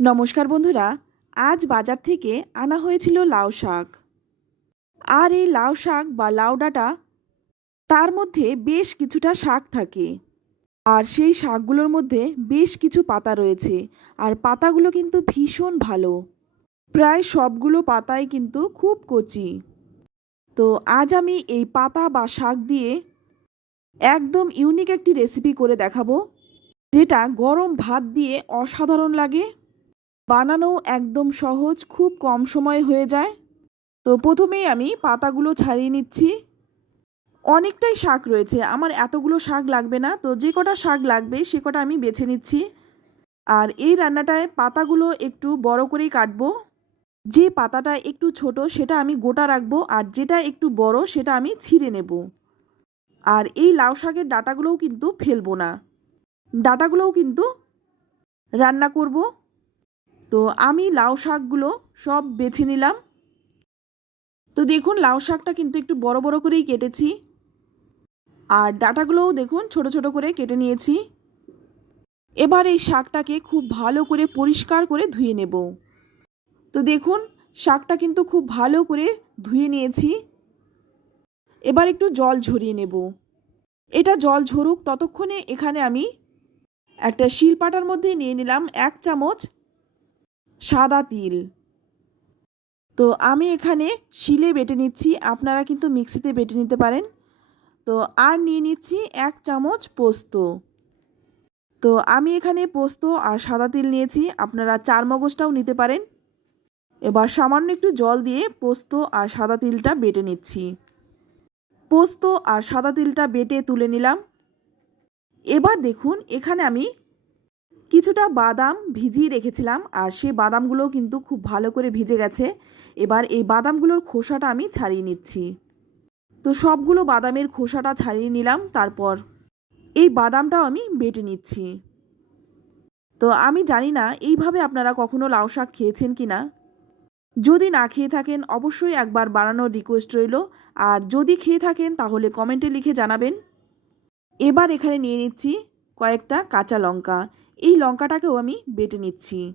নমস্কার বন্ধুরা, আজ বাজার থেকে আনা হয়েছিল লাউ শাক। আর এই লাউ শাক বা লাউ ডাঁটা, তার মধ্যে বেশ কিছুটা শাক থাকে। আর সেই শাকগুলোর মধ্যে বেশ কিছু পাতা রয়েছে, আর পাতাগুলো কিন্তু ভীষণ ভালো। প্রায় সবগুলো পাতাই কিন্তু খুব কচি। তো আজ আমি এই পাতা বা শাক দিয়ে একদম ইউনিক একটি রেসিপি করে দেখাবো, যেটা গরম ভাত দিয়ে অসাধারণ লাগে বানানো একদম সহজ, খুব কম সময়ে হয়ে যায়। তো প্রথমেই আমি পাতাগুলো ছাড়িয়ে নিচ্ছি। অনেকটাই শাক রয়েছে, আমার এতগুলো শাক লাগবে না। তো যে কটা শাক লাগবে সে কটা আমি বেছে নিচ্ছি। আর এই রান্নাটায় পাতাগুলো একটু বড় করেই কাটবো। যে পাতাটা একটু ছোট সেটা আমি গোটা রাখব, আর যেটা একটু বড় সেটা আমি ছিঁড়ে নেব। আর এই লাউ শাকের ডাটাগুলোও কিন্তু ফেলব না। ডাটাগুলোও কিন্তু রান্না করব। তো আমি লাউ শাকগুলো সব বেছে নিলাম। তো দেখুন, লাউ শাকটা কিন্তু একটু বড় বড় করেই কেটেছি। আর ডাটাগুলোও দেখুন, ছোট ছোট করে কেটে নিয়েছি। এবার এই শাকটাকে খুব ভালো করে পরিষ্কার করে ধুয়ে নেব। তো দেখুন, শাকটা কিন্তু খুব ভালো করে ধুয়ে নিয়েছি। এবার একটু জল ঝরিয়ে নেব। এটা জল ঝরুক, ততক্ষণে এখানে আমি একটা শিলপাটার মধ্যে নিয়ে নিলাম এক চামচ সাদা তিল। তো আমি এখানে শিলে বেটে নিচ্ছি, আপনারা কিন্তু মিক্সিতে বেটে নিতে পারেন। তো আর নিয়ে নিচ্ছি এক চামচ পোস্ত। তো আমি এখানে পোস্ত আর সাদা তিল নিয়েছি, আপনারা চার মগজটাও নিতে পারেন। এবার সামান্য একটু জল দিয়ে পোস্ত আর সাদা তিলটা বেটে নিচ্ছি। পোস্ত আর সাদা তিলটা বেটে তুলে নিলাম। এবার দেখুন, এখানে আমি কিছুটা বাদাম ভিজিয়ে রেখেছিলাম আর সেই বাদামগুলো কিন্তু খুব ভালো করে ভিজে গেছে। এবার এই বাদামগুলোর খোসাটা আমি ছাড়িয়ে নিচ্ছি। তো সবগুলো বাদামের খোসাটা ছাড়িয়ে নিলাম, তারপর এই বাদামটাও আমি বেটে নিচ্ছি। তো আমি জানি না এইভাবে আপনারা কখনো লাউ শাক খেয়েছেন কি না। যদি না খেয়ে থাকেন, অবশ্যই একবার বানানোর রিকোয়েস্ট রইল। আর যদি খেয়ে থাকেন, তাহলে কমেন্টে লিখে জানাবেন। এবার এখানে নিয়ে নিচ্ছি কয়েকটা কাঁচা লঙ্কা। এই লঙ্কাটাকেও আমি বেটে নিচ্ছি।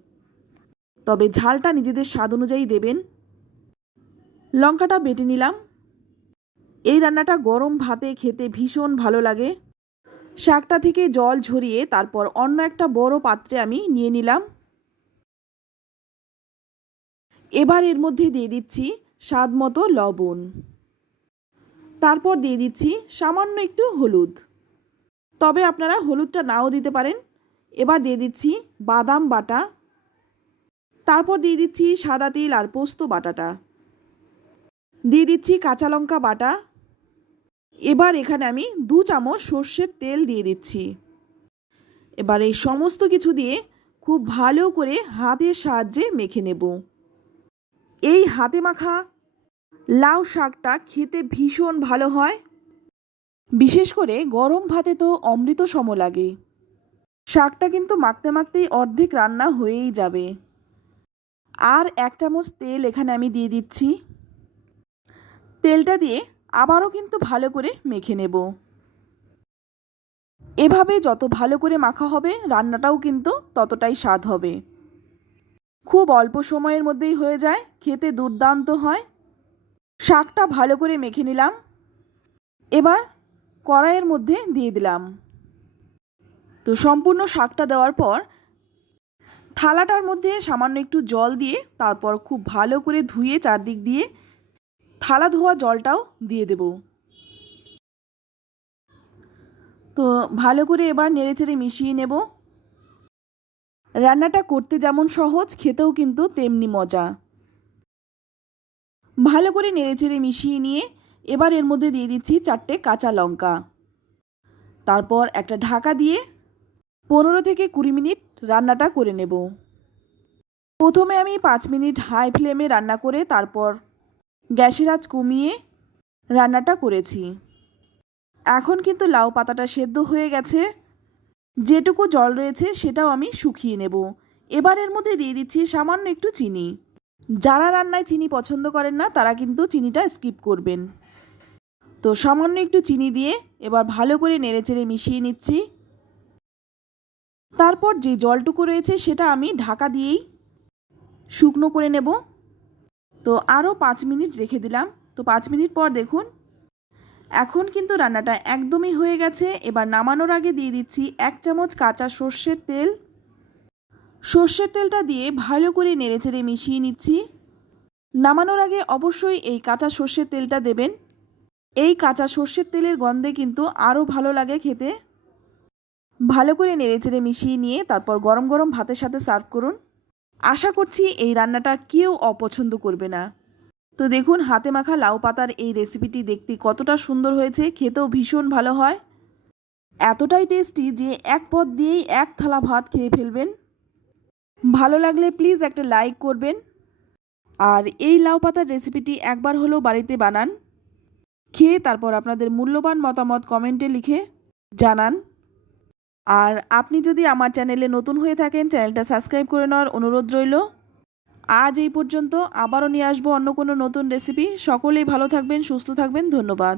তবে ঝালটা নিজেদের স্বাদ অনুযায়ী দেবেন। লঙ্কাটা বেটে নিলাম। এই রান্নাটা গরম ভাতে খেতে ভীষণ ভালো লাগে। শাকটা থেকে জল ঝরিয়ে তারপর অন্য একটা বড় পাত্রে আমি নিয়ে নিলাম। এবার এর মধ্যে দিয়ে দিচ্ছি স্বাদ মতো লবণ। তারপর দিয়ে দিচ্ছি সামান্য একটু হলুদ। তবে আপনারা হলুদটা নাও দিতে পারেন। এবার দিয়ে দিচ্ছি বাদাম বাটা। তারপর দিয়ে দিচ্ছি সাদা তিল আর পোস্ত বাটাটা। দিয়ে দিচ্ছি কাঁচা লঙ্কা বাটা। এবার এখানে আমি দু চামচ সর্ষের তেল দিয়ে দিচ্ছি। এবার এই সমস্ত কিছু দিয়ে খুব ভালো করে হাতের সাহায্যে মেখে নেব। এই হাতে মাখা লাউ শাকটা খেতে ভীষণ ভালো হয়। বিশেষ করে গরম ভাতে তো অমৃত সম লাগে। শাকটা কিন্তু মাখতে মাখতেই অর্ধেক রান্না হয়েই যাবে। আর এক চামচ তেল এখানে আমি দিয়ে দিচ্ছি। তেলটা দিয়ে আবারও কিন্তু ভালো করে মেখে নেব। এভাবে যত ভালো করে মাখা হবে, রান্নাটাও কিন্তু ততটাই স্বাদ হবে। খুব অল্প সময়ের মধ্যেই হয়ে যায়, খেতে দুর্দান্ত হয়। শাকটা ভালো করে মেখে নিলাম। এবার কড়াইয়ের মধ্যে দিয়ে দিলাম। তো সম্পূর্ণ শাকটা দেওয়ার পর থালাটার মধ্যে সামান্য একটু জল দিয়ে তারপর খুব ভালো করে ধুয়ে চারদিক দিয়ে থালা ধোয়া জলটাও দিয়ে দেব। তো ভালো করে এবার নেড়েচেড়ে মিশিয়ে নেব। রান্নাটা করতে যেমন সহজ, খেতেও কিন্তু তেমনি মজা। ভালো করে নেড়েচেড়ে মিশিয়ে নিয়ে এবার এর মধ্যে দিয়ে দিচ্ছি চারটে কাঁচা লঙ্কা। তারপর একটা ঢাকা দিয়ে পনেরো থেকে কুড়ি মিনিট রান্নাটা করে নেব। প্রথমে আমি পাঁচ মিনিট হাই ফ্লেমে রান্না করে তারপর গ্যাসের আঁচ কমিয়ে রান্নাটা করেছি। এখন কিন্তু লাউ পাতাটা সেদ্ধ হয়ে গেছে। যেটুকু জল রয়েছে সেটাও আমি শুকিয়ে নেব। এবার এর মধ্যে দিয়ে দিচ্ছি সামান্য একটু চিনি। যারা রান্নায় চিনি পছন্দ করেন না, তারা কিন্তু চিনিটা স্কিপ করবেন। তো সামান্য একটু চিনি দিয়ে এবার ভালো করে নেড়েচেড়ে মিশিয়ে নিচ্ছি। তারপর যে জলটুকু রয়েছে সেটা আমি ঢাকা দিয়েই শুকনো করে নেব। তো আরও পাঁচ মিনিট রেখে দিলাম। তো পাঁচ মিনিট পর দেখুন, এখন কিন্তু রান্নাটা একদমই হয়ে গেছে। এবার নামানোর আগে দিয়ে দিচ্ছি এক চামচ কাঁচা সর্ষের তেল। সর্ষের তেলটা দিয়ে ভালো করে নেড়েচেড়ে মিশিয়ে নিচ্ছি। নামানোর আগে অবশ্যই এই কাঁচা সর্ষের তেলটা দেবেন। এই কাঁচা সর্ষের তেলের গন্ধে কিন্তু আরও ভালো লাগে খেতে। ভালো করে নেড়েচেড়ে মিশিয়ে নিয়ে তারপর গরম গরম ভাতের সাথে সার্ভ করুন। আশা করছি এই রান্নাটা কেউ অপছন্দ করবে না। তো দেখুন, হাতে মাখা লাউ পাতার এই রেসিপিটি দেখতে কতটা সুন্দর হয়েছে, খেতেও ভীষণ ভালো হয়। এতটাই টেস্টি যে এক পদ দিয়েই এক থালা ভাত খেয়ে ফেলবেন। ভালো লাগলে প্লিজ একটা লাইক করবেন। আর এই লাউ পাতার রেসিপিটি একবার হলেও বাড়িতে বানান। খেয়ে তারপর আপনাদের মূল্যবান মতামত কমেন্টে লিখে জানান। আর আপনি যদি আমার চ্যানেলে নতুন হয়ে থাকেন, চ্যানেলটা সাবস্ক্রাইব করে নেওয়ার অনুরোধ রইল। আজ এই পর্যন্ত আবারও নিয়ে আসব অন্য কোনো নতুন রেসিপি সকলেই ভালো থাকবেন, সুস্থ থাকবেন। ধন্যবাদ।